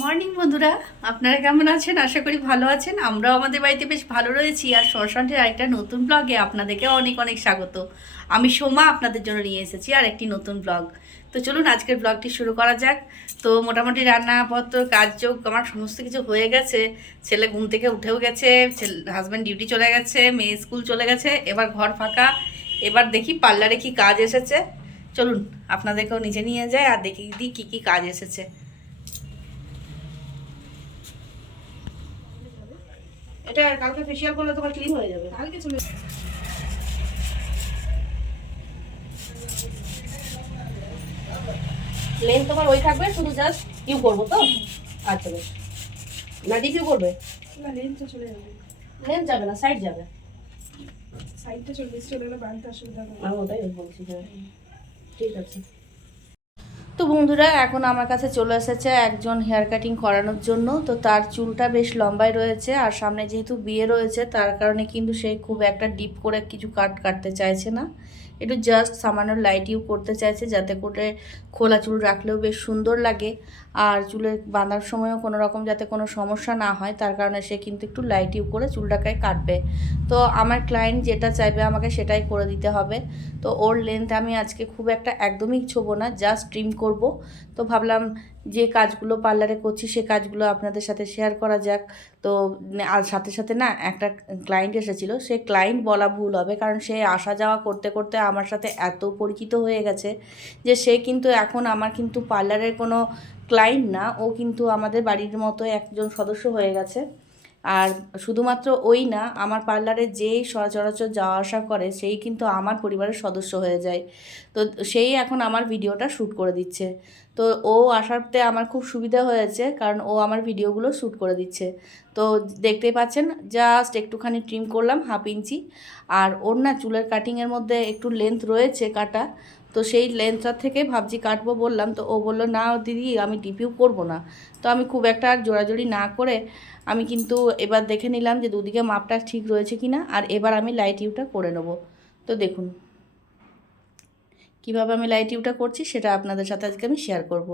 Morning, বন্ধুরা। আপনারা কেমন আছেন? আশা করি ভালো আছেন। আমরাও আমাদের বাড়িতে বেশ ভালো রয়েছি। আর সরসন্টের আরেকটা নতুন ব্লগে আপনাদেরকে অনেক অনেক স্বাগত। আমি সোমা আপনাদের জন্য নিয়ে এসেছি আর একটি নতুন ব্লগ তো চলুন, আজকের ব্লগটি শুরু করা যাক। তো মোটামুটি রান্নাপত্র কাজ যোগ আমার সমস্ত কিছু হয়ে গেছে। ছেলে ঘুম থেকে উঠেও গেছে হাজব্যান্ড ডিউটি চলে গেছে, মেয়ে স্কুল চলে গেছে, এবার ঘর ফাঁকা। এবার দেখি পার্লারে কি কাজ এসেছে। চলুন, আপনাদেরকেও নিচে নিয়ে যায় আর দেখি দিই কী কী কাজ এসেছে। এটা কালকে ফেসিয়াল করলে তোমার ক্লিন হয়ে যাবে। কালকে চলে লেন তোমার ওই থাকবে শুধু জাস্ট ইউ করব তো? আচ্ছা বেশ। না ডিপ ইউ করবে? না লেন্থটা চলে যাবে। লেন যাবে না সাইড যাবে। সাইডটা চলে চলে গেলে বাড়িতে অসুবিধা হবে। আমি ওটাই বলছি হ্যাঁ। ঠিক আছে। তো বন্ধুরা, এখন আমার কাছে চলে এসেছে একজন হেয়ার কাটিং করানোর জন্য। তো তার চুলটা বেশ লম্বাই রয়েছে আর সামনে যেহেতু বিয়ে রয়েছে, তার কারণে কিন্তু সে খুব একটা ডিপ করে কিছু কাট কাটতে চাইছে না। একটু জাস্ট সামান্য লাইট ইউ করতে চাইছে, যাতে করে খোলা চুল রাখলেও বেশ সুন্দর লাগে। আর চুলে বাঁধার সময়ও কোনো রকম যাতে কোনো সমস্যা না হয়, তার কারণে সে কিন্তু একটু লাইট ইউ করে চুলটাকে কাটবে। তো আমার ক্লায়েন্ট যেটা চাইবে আমাকে সেটাই করে দিতে হবে। তো ওর লেন্থ আমি আজকে খুব একটা একদমই ছোবো না জাস্ট ট্রিম করব। তো ভাবলাম যে কাজগুলো পার্লারে করছি, সে কাজগুলো আপনাদের সাথে শেয়ার করা যাক। তো আর সাথে সাথে না, একটা ক্লায়েন্ট এসেছিল, সে ক্লায়েন্ট বলা ভুল হবে, কারণ সে আসা যাওয়া করতে করতে আমার সাথে এত পরিচিত হয়ে গেছে যে সে কিন্তু এখন আমার কিন্তু পার্লারের কোনো ক্লায়েন্ট না, ও কিন্তু আমাদের বাড়ির মতো একজন সদস্য হয়ে গেছে। আর শুধুমাত্র ওই না, আমার পার্লারে যেই সচরাচর যাওয়া আসা করে, সেই কিন্তু আমার পরিবারের সদস্য হয়ে যায়। তো, সেই এখন আমার ভিডিওটা শ্যুট করে দিচ্ছে। তো ও আসাতে আমার খুব সুবিধা হয়েছে, কারণ ও আমার ভিডিওগুলো শ্যুট করে দিচ্ছে। তো দেখতেই পাচ্ছেন, জাস্ট একটুখানি ট্রিম করলাম হাফ ইঞ্চি। আর ওর না চুলের কাটিংয়ের মধ্যে একটু লেন্থ রয়েছে কাটা, তো সেই লেন্থটার থেকে ভাবছি কাটবো বললাম, তো ও বলল, না দিদি, আমি ডিপিউ করব না। তো আমি খুব একটা আর জোড়াজোড়ি না করে আমি কিন্তু এবার দেখে নিলাম যে দুদিকে মাপটা ঠিক রয়েছে কি না আর এবার আমি লাইট ইউটা করে নেব। তো দেখুন। কীভাবে আমি লাইট ইউটা করছি সেটা আপনাদের সাথে আজকে আমি শেয়ার করব।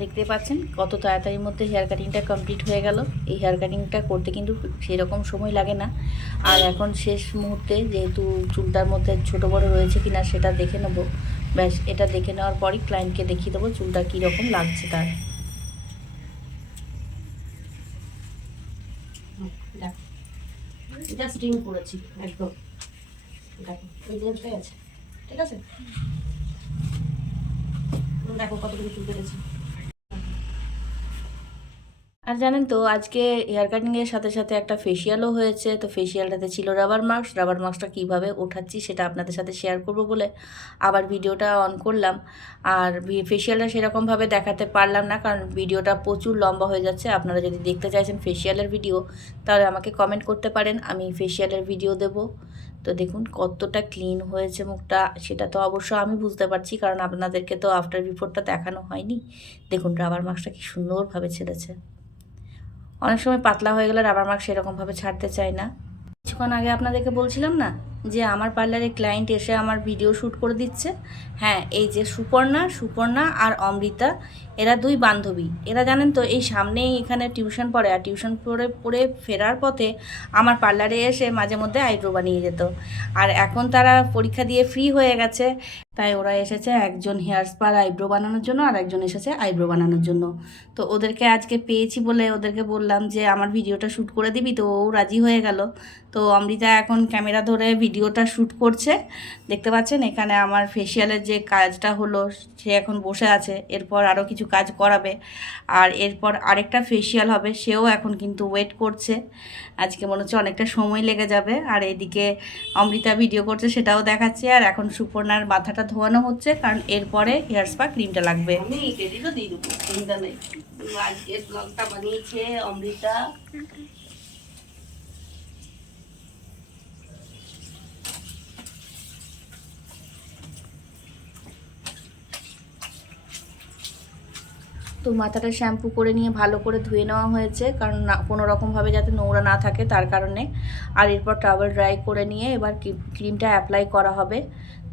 দেখতে পাচ্ছেন কত তাড়াতাড়ির মধ্যে হেয়ার কাটিংটা কমপ্লিট হয়ে গেল। এই হেয়ার কাটিংটা করতে কিন্তু সেই রকম সময় লাগে না। আর এখন শেষ মুহূর্তে যেহেতু চুলটার মধ্যে ছোট বড় রয়েছে কিনা সেটা দেখে নেব। ব্যাস এটা দেখে নেওয়ার পরই ক্লায়েন্টকে দেখিয়ে দেবো চুলটা কীরকম লাগছে তার। জাস্ট করেছি একদম। দেখো ঠিক আছে? দেখো কতটুকু চুল কেটেছি। আর জানেন তো, আজকে হেয়ার কাটিংয়ের সাথে সাথে একটা ফেসিয়ালও হয়েছে, তো ফেসিয়ালটাতে ছিল রাবার মাস্ক রাবার মাস্কটা কীভাবে ওঠাচ্ছি সেটা আপনাদের সাথে শেয়ার করব বলে আবার ভিডিওটা অন করলাম। আর ফেসিয়ালটা সেরকমভাবে দেখাতে পারলাম না, কারণ ভিডিওটা প্রচুর লম্বা হয়ে যাচ্ছে। আপনারা যদি দেখতে চাইছেন ফেসিয়ালের ভিডিও তাহলে আমাকে কমেন্ট করতে পারেন, আমি ফেসিয়ালের ভিডিও দেব। তো দেখুন কতটা ক্লিন হয়েছে মুখটা, সেটা তো অবশ্য আমি বুঝতে পারছি, কারণ আপনাদেরকে তো আফটার বিফোরটা দেখানো হয়নি। দেখুন রাবার মাস্কটা কি সুন্দরভাবে ছেড়েছে। অনেক সময় পাতলা হয়ে গেলে রাবার মার্ক সেরকমভাবে ছাড়তে চায় না। কিছুক্ষণ আগে আপনাদেরকে বলছিলাম না যে আমার পার্লারে ক্লায়েন্ট এসে আমার ভিডিও শ্যুট করে দিচ্ছে। হ্যাঁ এই যে সুপর্ণা সুপর্ণা আর অমৃতা, এরা দুই বান্ধবী। এরা জানেন তো, এই সামনেই এখানে টিউশন পড়ে আর টিউশন পড়ে পড়ে ফেরার পথে আমার পার্লারে এসে মাঝে মধ্যে আইব্রো বানিয়ে যেত। আর এখন তারা পরীক্ষা দিয়ে ফ্রি হয়ে গেছে। তাই ওরা এসেছে একজন হেয়ার স্পার আইব্রো বানানোর জন্য আর একজন এসেছে আইব্রো বানানোর জন্য। তো ওদেরকে আজকে পেয়েছি বলে ওদেরকে বললাম যে, আমার ভিডিওটা শ্যুট করে দিবি তো ও রাজি হয়ে গেল। তো অমৃতা এখন ক্যামেরা ধরে ভিডিও ভিডিওটা শ্যুট করছে। দেখতে পাচ্ছেন এখানে আমার ফেসিয়ালের যে কাজটা হলো, সে এখন বসে আছে, এরপর আরও কিছু কাজ করাবে। আর এরপর আরেকটা ফেসিয়াল হবে, সেও এখন কিন্তু ওয়েট করছে। আজকে মনে হচ্ছে অনেকটা সময় লেগে যাবে। আর এদিকে অমৃতা ভিডিও করছে, সেটাও দেখাচ্ছে। আর এখন সুপর্ণার মাথাটা ধোয়ানো হচ্ছে, কারণ এরপরে হেয়ার স্পা ক্রিমটা লাগবে। আমি দেবো। চিন্তা নেই। আজকের ব্লগটা বানিয়েছে অমৃতা। তো মাথাটা শ্যাম্পু করে নিয়ে ভালো করে ধুয়ে নেওয়া হয়েছে, কারণ না, কোনো রকমভাবে যাতে নোংরা না থাকে তার কারণে। আর এরপর টাওয়েল ড্রাই করে নিয়ে এবার ক্রিমটা অ্যাপ্লাই করা হবে।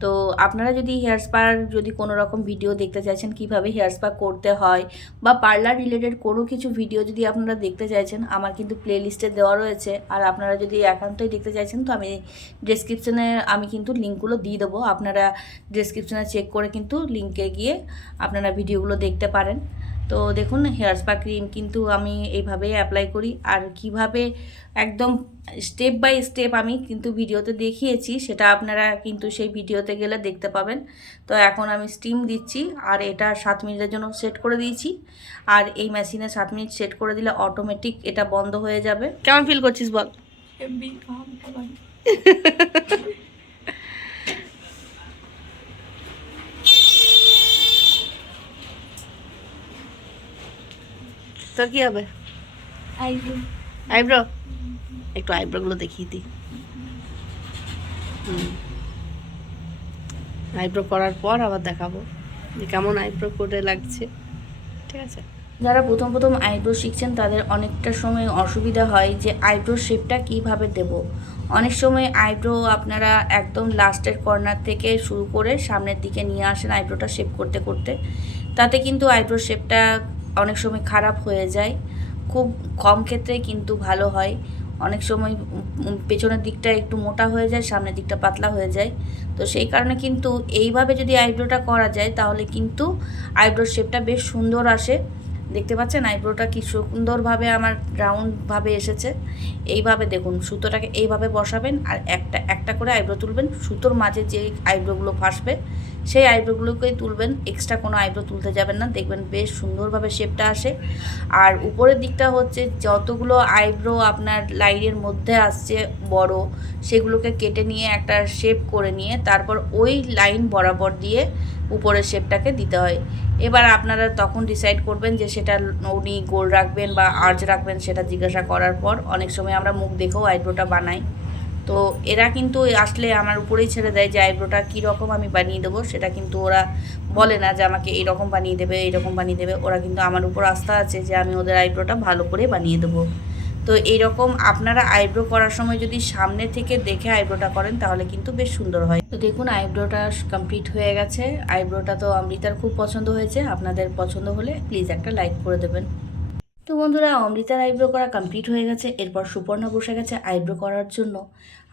তো আপনারা যদি হেয়ার স্পার যদি কোনো রকম ভিডিও দেখতে চাইছেন কীভাবে হেয়ার স্পা করতে হয়, বা পার্লার রিলেটেড কোনো কিছু ভিডিও যদি আপনারা দেখতে চাইছেন, আমার কিন্তু প্লে লিস্টে দেওয়া রয়েছে। আর আপনারা যদি একান্তই দেখতে চাইছেন, তো আমি ডেসক্রিপশনে আমি কিন্তু লিঙ্কগুলো দিয়ে দেবো। আপনারা ডেসক্রিপশনে চেক করে কিন্তু লিঙ্কে গিয়ে আপনারা ভিডিওগুলো দেখতে পারেন। তো দেখুন হেয়ার স্পা ক্রিম কিন্তু আমি এইভাবেই অ্যাপ্লাই করি। আর কীভাবে একদম স্টেপ বাই স্টেপ আমি কিন্তু ভিডিওতে দেখিয়েছি সেটা আপনারা কিন্তু সেই ভিডিওতে গেলে দেখতে পাবেন। তো এখন আমি স্টিম দিচ্ছি আর এটা সাত মিনিটের জন্য সেট করে দিয়েছি। আর এই মেশিনে সাত মিনিট সেট করে দিলে অটোমেটিক এটা বন্ধ হয়ে যাবে। কেমন ফিল করছিস বল? তোর কি হবে? আইব্রো আইব্রো একটু আইব্রোগুলো দেখিয়ে দিই হুম। আইব্রো করার পর আবার দেখাবো যে কেমন আইব্রো করে লাগছে। ঠিক আছে? যারা প্রথম প্রথম আইব্রো শিখছেন তাদের অনেকটা সময় অসুবিধা হয় যে আইব্রো শেপটা কীভাবে দেব। অনেক সময় আইব্রো আপনারা একদম লাস্টের কর্নার থেকে শুরু করে সামনের দিকে নিয়ে আসেন আইব্রোটা শেপ করতে করতে। তাতে কিন্তু আইব্রো শেপটা অনেক সময় খারাপ হয়ে যায়। খুব কম ক্ষেত্রে কিন্তু ভালো হয়। অনেক সময় পেছনের দিকটা একটু মোটা হয়ে যায়, সামনের দিকটা পাতলা হয়ে যায়। তো সেই কারণে কিন্তু এইভাবে যদি আইব্রোটা করা যায়, তাহলে কিন্তু আইব্রোর শেপটা বেশ সুন্দর আসে। দেখতে পাচ্ছেন? আইব্রোটা কি সুন্দরভাবে আমার রাউন্ডভাবে এসেছে। এইভাবে দেখুন, সুতোটাকে এইভাবে বসাবেন আর একটা একটা করে আইব্রো তুলবেন। সুতোর মাঝে যে আইব্রোগুলো ফাঁসবে সেই আইব্রোগুলোকেই তুলবেন। এক্সট্রা কোনো আইব্রো তুলতে যাবেন না। দেখবেন বেশ সুন্দরভাবে শেপটা আসে। আর উপরের দিকটা হচ্ছে যতগুলো আইব্রো আপনার লাইনের মধ্যে আসছে বড়, সেগুলোকে কেটে নিয়ে একটা শেপ করে নিয়ে তারপর ওই লাইন বরাবর দিয়ে উপরের শেপটাকে দিতে হয়। এবার আপনারা তখন ডিসাইড করবেন যে সেটা উনি গোল রাখবেন বা আর্চ রাখবেন সেটা জিজ্ঞাসা করার পর অনেক সময় আমরা মুখ দেখেও আইব্রোটা বানাই। তো এরা কিন্তু আসলে আমার উপরেই ছেড়ে দেয় যে আইব্রোটা কীরকম আমি বানিয়ে দেবো, সেটা কিন্তু ওরা বলে না যে আমাকে এইরকম বানিয়ে দেবে এইরকম বানিয়ে দেবে। ওরা কিন্তু আমার উপর আস্থা আছে যে আমি ওদের আইব্রোটা ভালো করে বানিয়ে দেবো। তো এইরকম আপনারা আইব্রো করার সময় যদি সামনে থেকে দেখে আইব্রোটা করেন, তাহলে কিন্তু বেশ সুন্দর হয়। তো দেখুন, আইব্রোটা কমপ্লিট হয়ে গেছে। আইব্রোটা তো অমৃতার খুব পছন্দ হয়েছে। আপনাদের পছন্দ হলে প্লিজ একটা লাইক করে দেবেন। তো বন্ধুরা, অমৃতার আইব্রো করা কমপ্লিট হয়ে গেছে। এরপর সুপর্ণা বসে গেছে আইব্রো করার জন্য।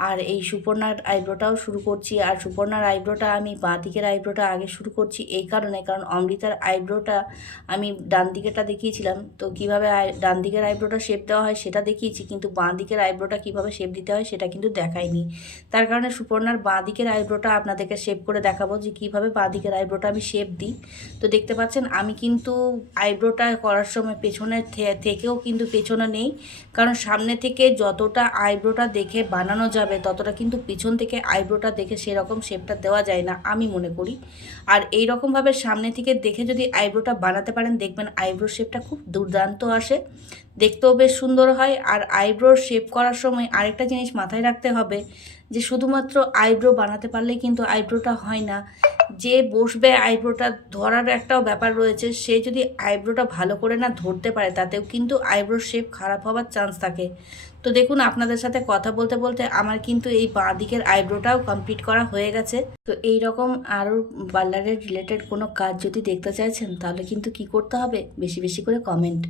আর এই সুপর্ণার আইব্রোটাও শুরু করছি। আর সুপর্ণার আইব্রোটা আমি বাঁ দিকের আইব্রোটা আগে শুরু করছি এই কারণে। কারণ অমৃতার আইব্রোটা আমি ডান দিকেরটা দেখিয়েছিলাম। তো কীভাবে ডান দিকের আইব্রোটা শেপ দেওয়া হয় সেটা দেখিয়েছি। কিন্তু বাঁ দিকের আইব্রোটা কীভাবে শেপ দিতে হয় সেটা কিন্তু দেখাইনি। তার কারণে সুপর্ণার বাঁ দিকের আইব্রোটা আপনাদেরকে শেপ করে দেখাবো যে কীভাবে বাঁ দিকের আইব্রোটা আমি শেপ দিই। তো দেখতে পাচ্ছেন, আমি কিন্তু আইব্রোটা করার সময় পেছনের থেকেও কিন্তু পেছনে নেই। কারণ সামনে থেকে যতটা আইব্রোটা দেখে বানানো যাবে, ততটা কিন্তু পিছন থেকে আইব্রোটা দেখে সেরকম শেপটা দেওয়া যায় না, আমি মনে করি। আর এই রকমভাবে সামনে থেকে দেখে যদি আইব্রোটা বানাতে পারেন, দেখবেন আইব্রো শেপটা খুব দুর্দান্ত আসে। দেখতেও বেশ সুন্দর হয়। আর আইব্রো শেপ করার সময় আরেকটা জিনিস মাথায় রাখতে হবে যে শুধুমাত্র আইব্রো বানাতে পারলে কিন্তু আইব্রোটা হয় না। যে বসবে আইব্রোটা ধরার একটাও ব্যাপার রয়েছে। সে যদি আইব্রোটা ভালো করে না ধরতে পারে তাতেও কিন্তু আইব্রোর শেপ খারাপ হওয়ার চান্স থাকে। তো দেখুন, আপনাদের সাথে কথা বলতে বলতে আমার কিন্তু এই বাঁ দিকের আইব্রোটাও কমপ্লিট করা হয়ে গেছে। তো এই রকম আরও পার্লারের রিলেটেড কোনো কাজ যদি দেখতে চাইছেন, তাহলে কিন্তু কি করতে হবে? বেশি বেশি করে কমেন্ট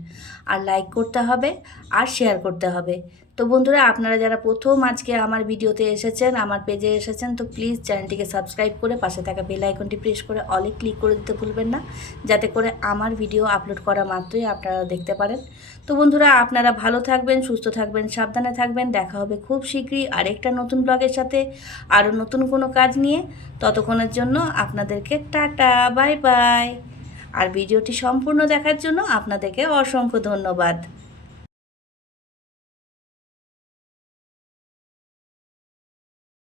আর লাইক করতে হবে আর শেয়ার করতে হবে। তো বন্ধুরা, আপনারা যারা প্রথম আজকে আমার ভিডিওতে এসেছেন, আমার পেজে এসেছেন, তো প্লিজ চ্যানেলটিকে সাবস্ক্রাইব করে পাশে থাকা বেল আইকনটি প্রেস করে অলে ক্লিক করে দিতে ভুলবেন না, যাতে করে আমার ভিডিও আপলোড করা মাত্রই আপনারা দেখতে পারেন। তো বন্ধুরা, আপনারা ভালো থাকবেন, সুস্থ থাকবেন, সাবধানে থাকবেন। দেখা হবে খুব শীঘ্রই আরেকটা নতুন ব্লগের সাথে। আরও নতুন কোনো কাজ নিয়ে। ততক্ষণের জন্য আপনাদেরকে টাটা, বাই বাই। আর ভিডিওটি সম্পূর্ণ দেখার জন্য আপনাদেরকে অসংখ্য ধন্যবাদ।